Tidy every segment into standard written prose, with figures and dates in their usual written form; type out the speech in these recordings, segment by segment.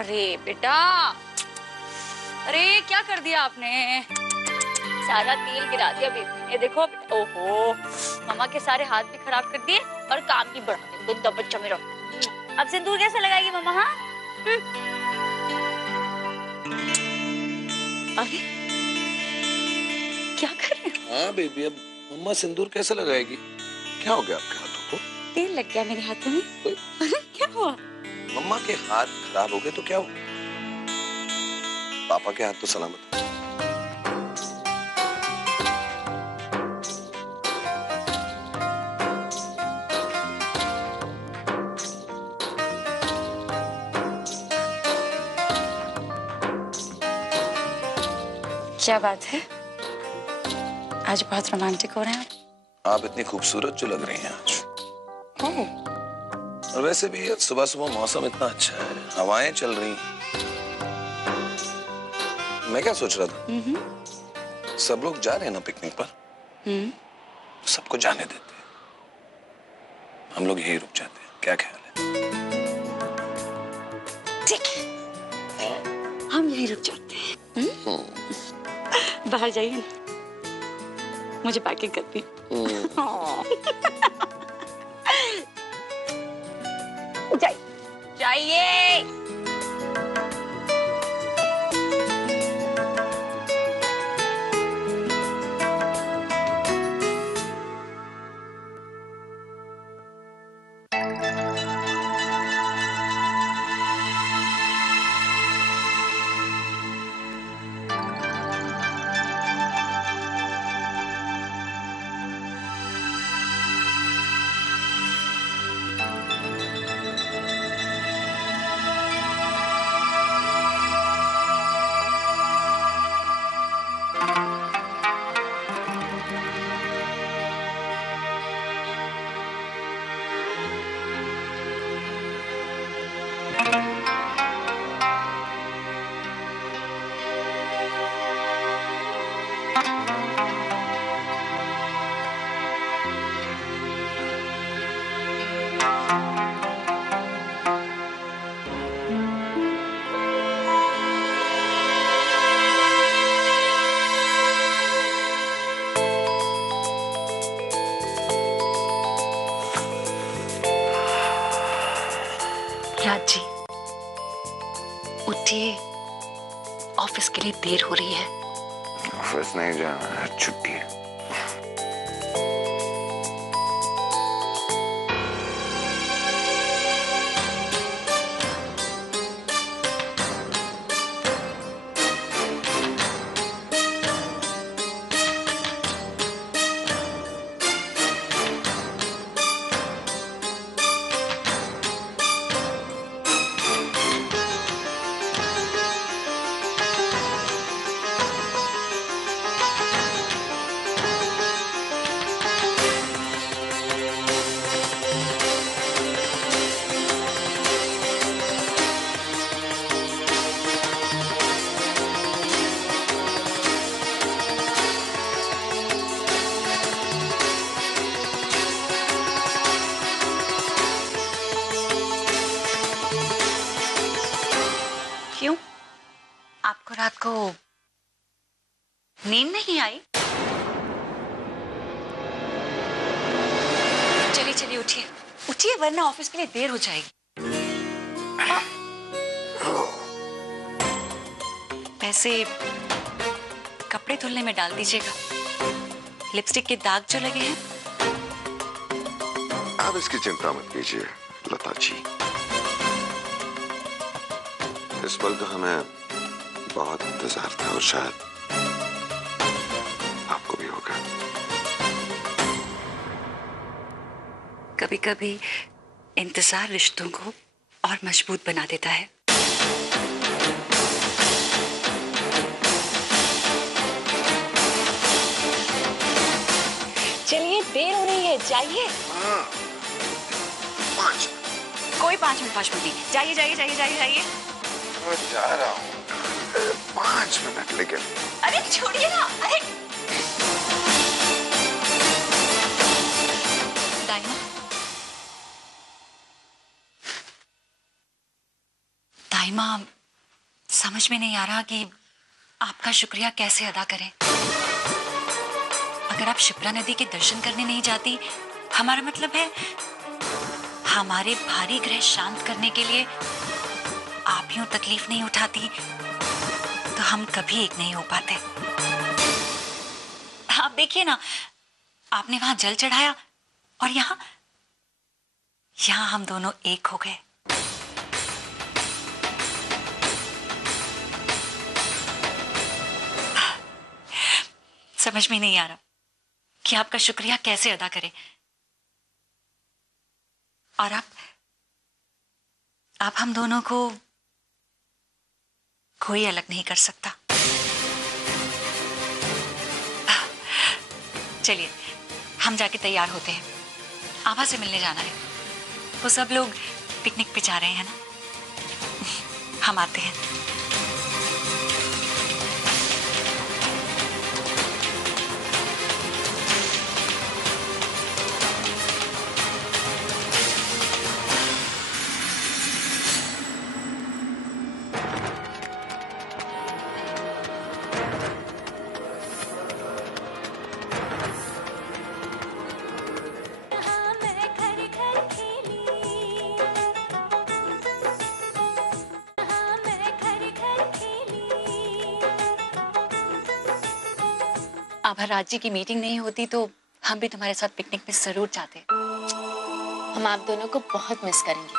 अरे बेटा, अरे क्या कर दिया आपने? सारा तेल गिरा दिया बेबी ने। देखो ओहो, मम्मा के सारे हाथ भी खराब कर दिए और काम भी बढ़ा दिया। गंदा बच्चा मेरा। अब सिंदूर कैसे लगाएगी मम्मा? हाँ अरे क्या कर रहे हैं? हाँ बेबी, अब मम्मा सिंदूर कैसे लगाएगी? क्या हो गया आपके हाथों को? तेल लग गया मेरे हाथों में। अरे क्या हुआ? मम्मा के हाथ खराब हो गए तो क्या हो? पापा के हाथ तो सलामत है। क्या बात है, आज बहुत रोमांटिक हो रहे हैं आप इतनी खूबसूरत जो लग रही हैं आज। आप। और वैसे भी सुबह सुबह मौसम इतना अच्छा है, हवाएं चल रही। मैं क्या सोच रहा था, सब लोग जा रहे हैं ना पिकनिक पर, सबको जाने देते हैं, हम लोग यहीं रुक जाते हैं। क्या ख्याल है? ठीक है, हम यहीं रुक जाते हैं। बाहर जाइए ना, मुझे पैकिंग करनी। जाइए। राज जी, उठिए, ऑफिस के लिए देर हो रही है। ऑफिस नहीं जाना है, छुट्टी है। क्यों, आपको रात को नींद नहीं आई? चलिए चलिए, उठिए उठिए, वरना ऑफिस के लिए देर हो जाएगी। वैसे कपड़े धुलने में डाल दीजिएगा, लिपस्टिक के दाग जो लगे हैं। आप इसकी चिंता मत कीजिए लता जी, इस पल का हमें बहुत इंतजार था और शायद आपको भी होगा। कभी कभी इंतजार रिश्तों को और मजबूत बना देता है। चलिए, देर हो रही है, जाइए। कोई 5 मिनट नहीं, जाइए जाइए जाइए जाइए जाइए। मैं जा रहा हूँ 5 मिनट, लेकिन अरे छोड़िए ना। अरे दाई माँ, समझ में नहीं आ रहा कि आपका शुक्रिया कैसे अदा करें। अगर आप शिप्रा नदी के दर्शन करने नहीं जाती, हमारा मतलब है हमारे भारी ग्रह शांत करने के लिए आप यूं तकलीफ नहीं उठाती, तो हम कभी एक नहीं हो पाते। आप देखिए ना, आपने वहां जल चढ़ाया और यहां हम दोनों एक हो गए। समझ में नहीं आ रहा कि आपका शुक्रिया कैसे अदा करें। और आप हम दोनों को कोई अलग नहीं कर सकता। चलिए हम जाके तैयार होते हैं, आभा से मिलने जाना है। वो सब लोग पिकनिक पे जा रहे हैं ना। हम आते हैं। आभा, राजी की मीटिंग नहीं होती तो हम भी तुम्हारे साथ पिकनिक में जरूर जाते। हम आप दोनों को बहुत मिस करेंगे,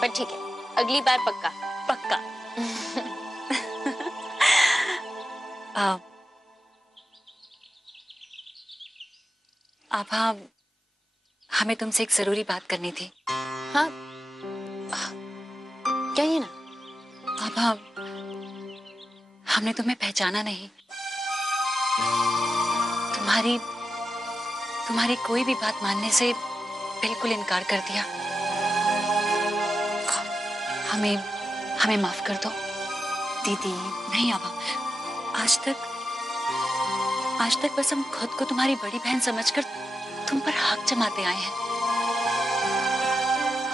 पर ठीक है, अगली बार पक्का। पक्का। आभा, हमें तुमसे एक जरूरी बात करनी थी। हाँ, कहिए ना। आभा, हमने तुम्हें पहचाना नहीं। तुम्हारी कोई भी बात मानने से बिल्कुल इनकार कर दिया। हमें माफ कर दो। दीदी नहीं आभा, आज तक बस हम खुद को तुम्हारी बड़ी बहन समझकर तुम पर हक जमाते आए हैं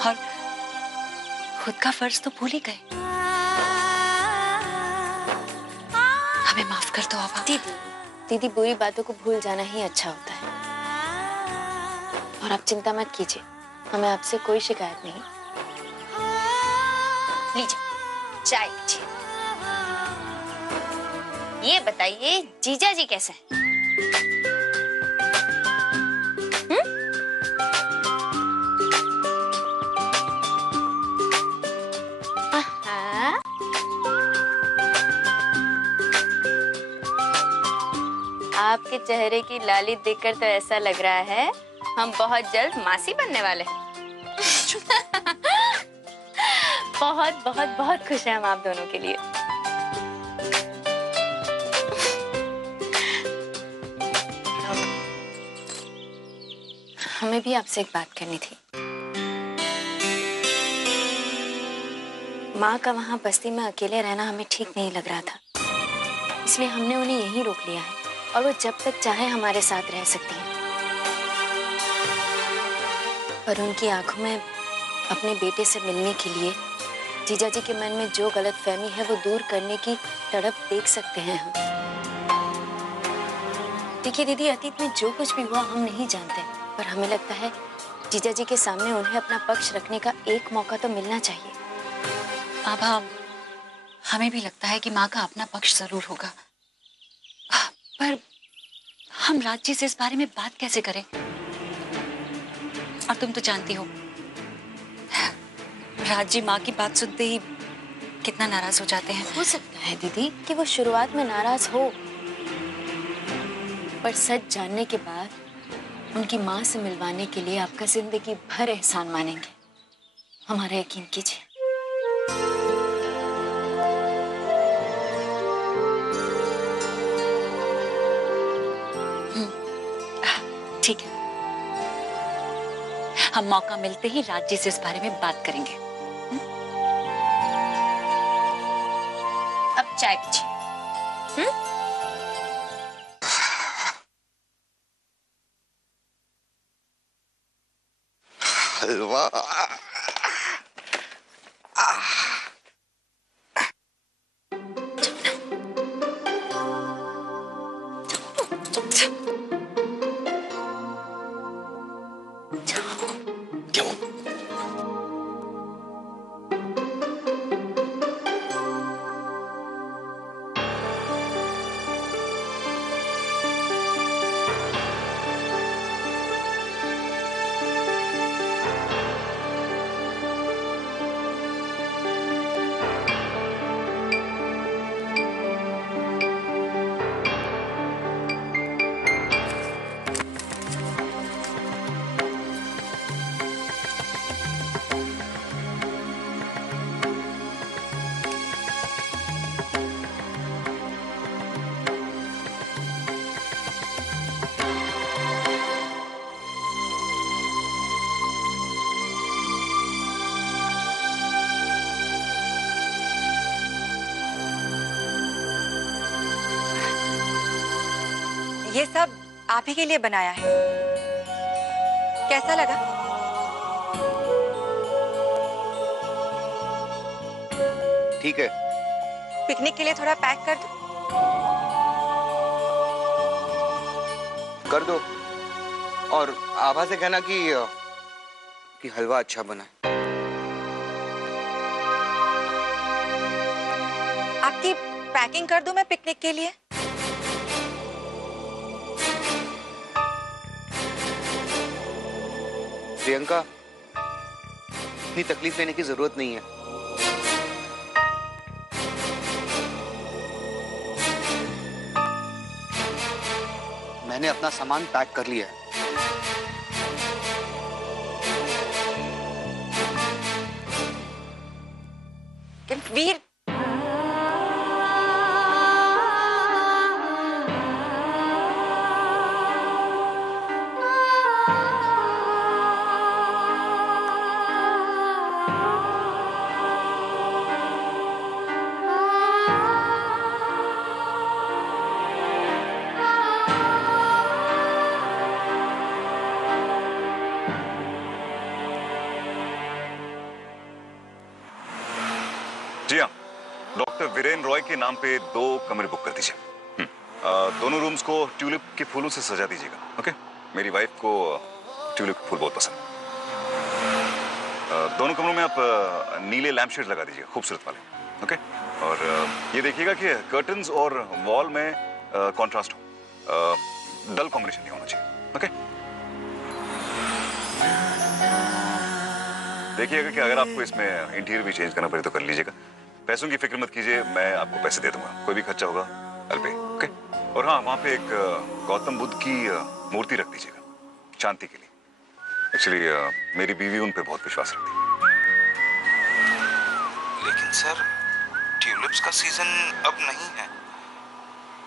और खुद का फर्ज तो भूल ही गए। हमें माफ कर दो आभा। दीदी बुरी बातों को भूल जाना ही अच्छा होता है। और आप चिंता मत कीजिए, हमें आपसे कोई शिकायत नहीं। लीजिए चाय लीजिए। ये बताइए जीजा जी कैसे हैं? आपके चेहरे की लाली देखकर तो ऐसा लग रहा है हम बहुत जल्द मासी बनने वाले हैं। बहुत बहुत बहुत खुश हैं हम आप दोनों के लिए। हमें भी आपसे एक बात करनी थी। माँ का वहां बस्ती में अकेले रहना हमें ठीक नहीं लग रहा था, इसलिए हमने उन्हें यहीं रोक लिया है और वो जब तक चाहे हमारे साथ रह सकती हैं। पर उनकी आंखों में अपने बेटे से मिलने के लिए जीजा जी के मन में जो गलतफहमी है वो दूर करने की तड़प देख सकते हैं हम। देखिए दीदी, अतीत में जो कुछ भी हुआ हम नहीं जानते, पर हमें लगता है जीजा जी के सामने उन्हें अपना पक्ष रखने का एक मौका तो मिलना चाहिए। आभा, हमें भी लगता है कि माँ का अपना पक्ष जरूर होगा, पर हम राज जी से इस बारे में बात कैसे करें? और तुम तो जानती हो राज जी माँ की बात सुनते ही कितना नाराज हो जाते हैं। हो सकता है दीदी कि वो शुरुआत में नाराज हो, पर सच जानने के बाद उनकी माँ से मिलवाने के लिए आपका जिंदगी भर एहसान मानेंगे। हमारा यकीन कीजिए। ठीक है, हम मौका मिलते ही राज जी से इस बारे में बात करेंगे। अब चाय पीजिए। हलवा क्यों? ये सब आप ही के लिए बनाया है। कैसा लगा? ठीक है। पिकनिक के लिए थोड़ा पैक कर दो। कर दो। और आभा से कहना कि हलवा अच्छा बना है। आपकी पैकिंग कर दूं मैं पिकनिक के लिए? प्रियंका, इतनी तकलीफ लेने की जरूरत नहीं है। मैंने अपना सामान पैक कर लिया है। वीर, जी हाँ, डॉक्टर वीरेन रॉय के नाम पे 2 कमरे बुक कर दीजिए। दोनों रूम्स को ट्यूलिप के फूलों से सजा दीजिएगा। ओके, मेरी वाइफ को ट्यूलिप के फूल बहुत पसंद है। दोनों कमरों में आप नीले लैम्प शेड लगा दीजिए, खूबसूरत वाले। ओके, और ये देखिएगा कि कर्टन्स और वॉल में कॉन्ट्रास्ट हो, डल कॉम्बिनेशन नहीं होना चाहिए। ओके, देखिएगा कि अगर आपको इसमें इंटीरियर भी चेंज करना पड़े तो कर लीजिएगा। पैसों की फिक्र मत कीजिए, मैं आपको पैसे दे दूंगा, कोई भी खर्चा होगा I'll pay, ओके? और हाँ, वहाँ पे एक गौतम बुद्ध की मूर्ति रख दीजिएगा शांति के लिए। एक्चुअली मेरी बीवी उन पे बहुत विश्वास रखती है। लेकिन सर, ट्यूलिप्स का सीजन अब नहीं है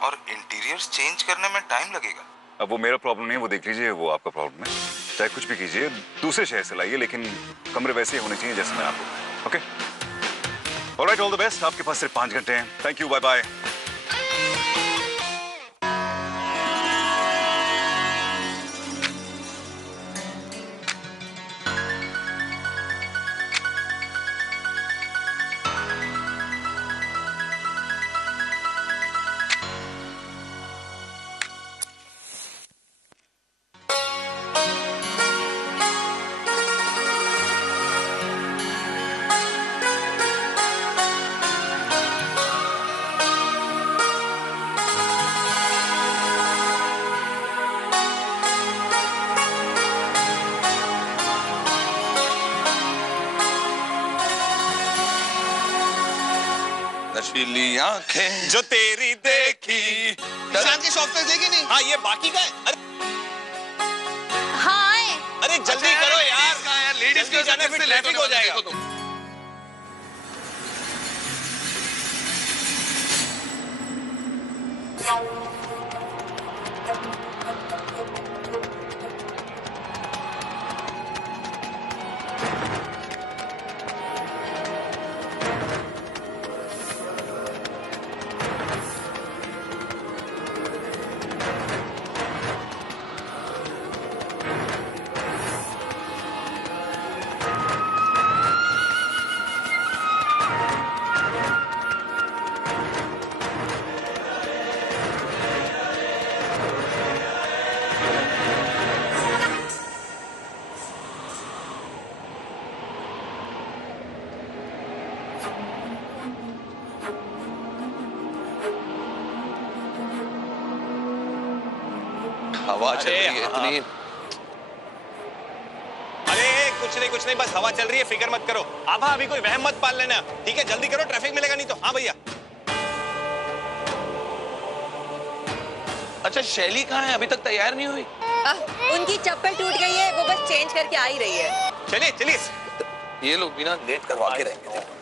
और इंटीरियर्स चेंज करने में टाइम लगेगा। अब वो मेरा प्रॉब्लम नहीं है, वो देख लीजिए, वो आपका प्रॉब्लम है। चाहे कुछ भी कीजिए, दूसरे शहर से लाइए, लेकिन कमरे वैसे ही होने चाहिए जैसे मैं आपको। Okay, all right, all the best. आपके पास सिर्फ 5 घंटे हैं। Thank you, bye bye. नशीली आंखें जो तेरी देखी। शान की शॉप तक देगी नहीं। हाँ, ये बाकी का है। अरे हाँ, अरे जल्दी करो यार, लेडीज के जाने फिर ट्रैफिक हो जाएगा। हवा चल रही है इतनी। अरे कुछ नहीं, बस हवा चल रही है, फिक्र मत करो। आभा अभी कोई वहम मत पाल लेना, ठीक है? जल्दी करो, ट्रैफिक मिलेगा नहीं तो। हाँ भैया। अच्छा शैली कहाँ है? अभी तक तैयार नहीं हुई? उनकी चप्पल टूट गई है, वो बस चेंज करके आ ही रही है। चलिए चलिए। ये लोग भी ना लेट करवा के रहेंगे।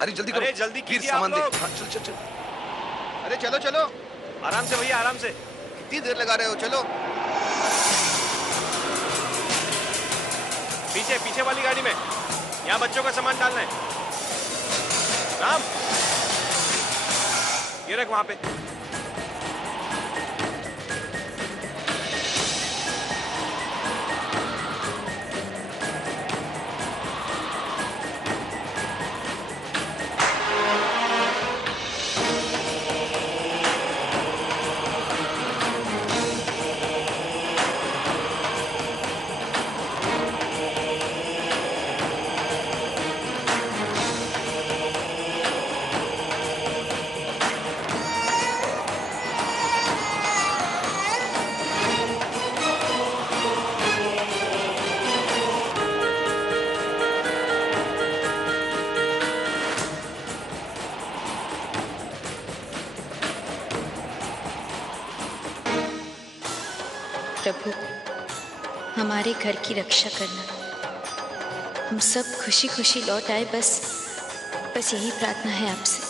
अरे जल्दी करो। अरे जल्दी प्लीज कीजिए सामान आप दे। लोग। हाँ, चल चल चल। अरे चलो चलो, आराम से भैया, आराम से। कितनी देर लगा रहे हो? चलो। पीछे पीछे वाली गाड़ी में, यहाँ बच्चों का सामान डालना है। राम, ये रख वहां पे। प्रभु, हमारे घर की रक्षा करना। हम सब खुशी खुशी लौट आए, बस यही प्रार्थना है आपसे।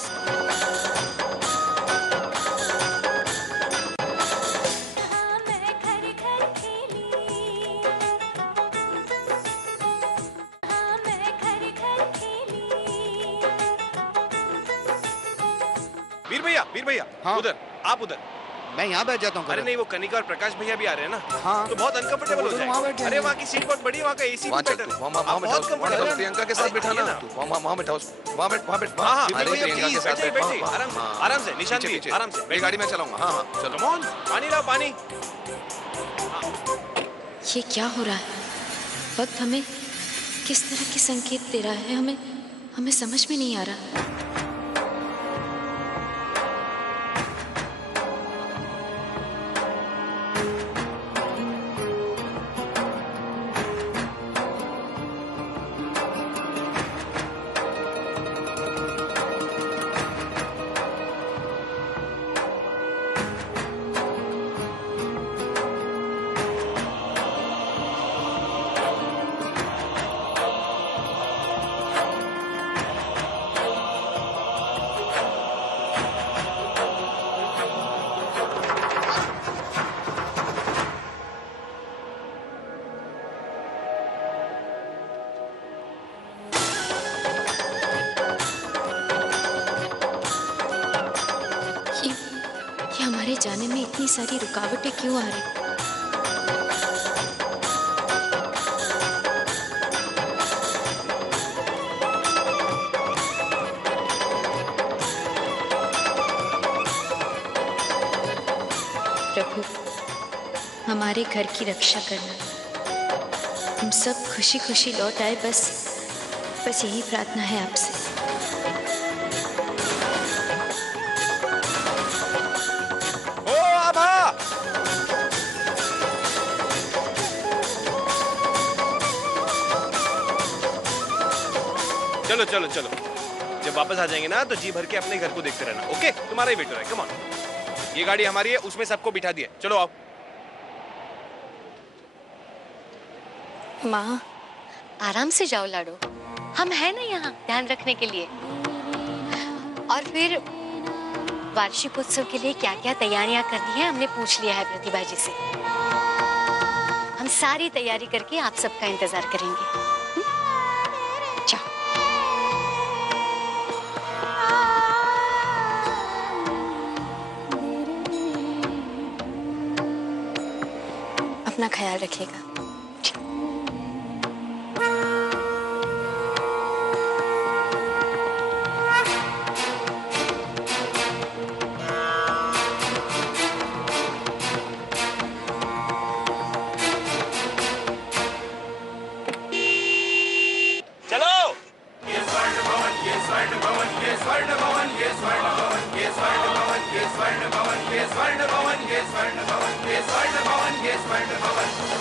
वीर भैया, हाँ? उधर, आप उधर। मैं यहाँ बैठ जाता हूँ। अरे नहीं, वो कनिका और प्रकाश भैया भी आ रहे हैं ना। हाँ। तो बहुत अनकंफर्टेबल हो वहाँ जाएगा। बैठे अरे हैं। वहाँ की सीट बहुत बड़ी है, वहाँ का एसी वहाँ भी चल बेटर तू, है। वहाँ आप बहुत comfortable हैं। प्रियंका के साथ अरे, बिठाना आइए ना। तू, वहाँ बैठा वहाँ बैठ हाँ, अरे भैया, प्रियंका के please, साथ बैठिए, बैठ। बैठिए, आराम से, आराम से, निशान पीछे, दिए, आराम से, ये गाड़ी में चलाऊंगा। हाँ हाँ चलो। Come on, पानी लाओ, पानी। ये क्या हो रहा है? वक्त हमें किस तरह के संकेत दे रहा है? हमें समझ में नहीं आ रहा। ये हमारे जाने में इतनी सारी रुकावटें क्यों आ रही? प्रभु, हमारे घर की रक्षा करना। हम सब खुशी खुशी लौट आए, बस यही प्रार्थना है आपसे। चलो चलो चलो, जब वापस आ जाएंगे ना तो जी भर के अपने घर को देखते रहना। ओके, तुम्हारा ही वेटर है। कम ऑन, ये गाड़ी हमारी है, उसमें सबको बिठा दिया। चलो आओ। माँ, आराम से जाओ लाडो, हम हैं ना यहाँ ध्यान रखने के लिए। और फिर वार्षिक उत्सव के लिए क्या क्या तैयारियां करनी है हमने पूछ लिया है प्रतिभा जी से। हम सारी तैयारी करके आप सबका इंतजार करेंगे। जाओ। अपना ख्याल रखिएगा। स्वर्ण भवन ये स्वर्ण भवन ये स्वर्ण भवन ये स्वर्ण भवन